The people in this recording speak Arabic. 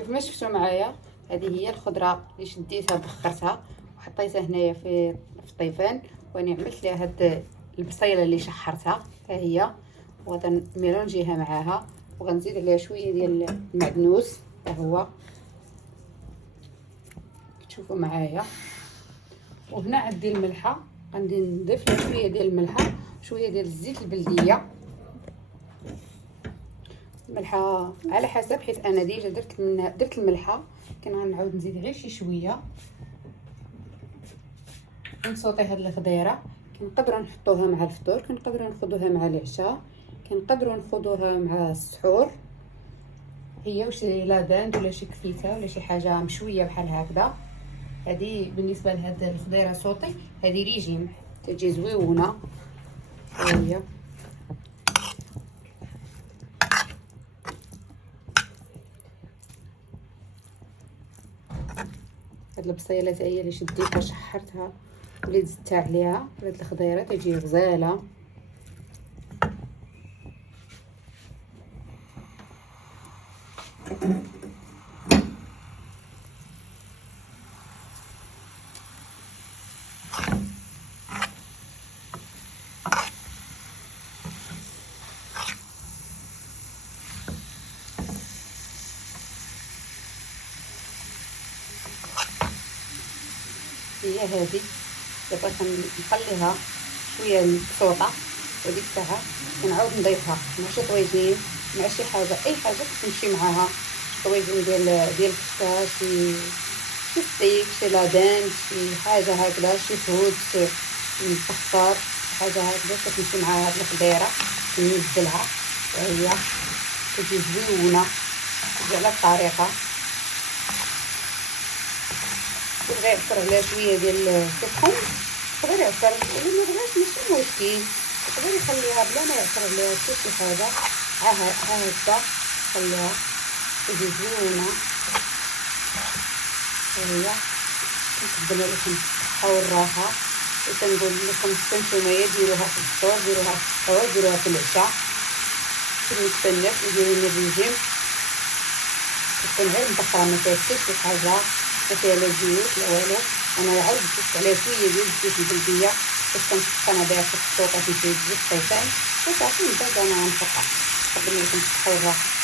كيف ما شفتوا معايا، هذه هي الخضره اللي شديتها بخرتها وحطيتها هنايا في الطيفان، وانا عملت لها هاد البصيله اللي شحرتها ها هي، وغادا نميلونجيها معاها، وغنزيد عليها شويه ديال المعدنوس ها هو تشوفوا معايا. وهنا عندي الملحه، غادي نضيف لها شويه ديال الملحه، شويه ديال الزيت البلديه. الملحه على حسب، حيت انا ديجا درت الملحه، كان غنعاود نزيد غير شي شويه. نصوطي هاد الخضيره، كنقدروا نحطوها مع الفطور، كنقدروا ناخذوها مع العشاء، كنقدروا ناخذوها مع السحور، هي وشي لاباند ولا شي كفيته ولا شي حاجه مشويه بحال هكذا. هذه بالنسبه لهاد الخضيره صوتي، هذه ريجيم تجي زويونه. هي هاد البصيله حتى هي اللي شديتها شحرتها وليت زدتها عليها. هاد الخضيره تجي غزاله. هي هذه دابا كنخليها شويه مبسوطه، وديك الساعه كنعاود نضيفها مع شي طويجين، مع شي حاجه اي حاجه تمشي معاها، طويجين ديال الكفته، شي ستيك، شي لادان، شي حاجه هكذا، شي فود، شي مسكر، حاجه هكذا كتمشي مع هاد الخضيره. ننزلها وهي تجي زويونه، تجي على الطريقه. تبغي يعصر عليها شويه ديال السيترون تقدر يعصر، الا ما بغاش ماشي مشكل، تقدر يخليها بلا ما يعصر عليها حتى شي حاجه. ها هكا خليها تجي زوينه. هي كنقدم لكم الصحه والراحه، وكنقول لكم حتى نتوما ديروها في الفطور، ديروها في السحور، ديروها في العشاء. بالنسبه للناس اللي دايرين الريجيم تكون غير مبخره، ما فيها حتى شي حاجه، ما فيها لا زيوت لا والو. انا عاود زدت عليها شويه ديال الزيت البلديه باش كنسخن بها في السوق، تمشي تجي الطيفان وصافي. نبدا انا نفقع. نقدم لكم الصحه والراحه.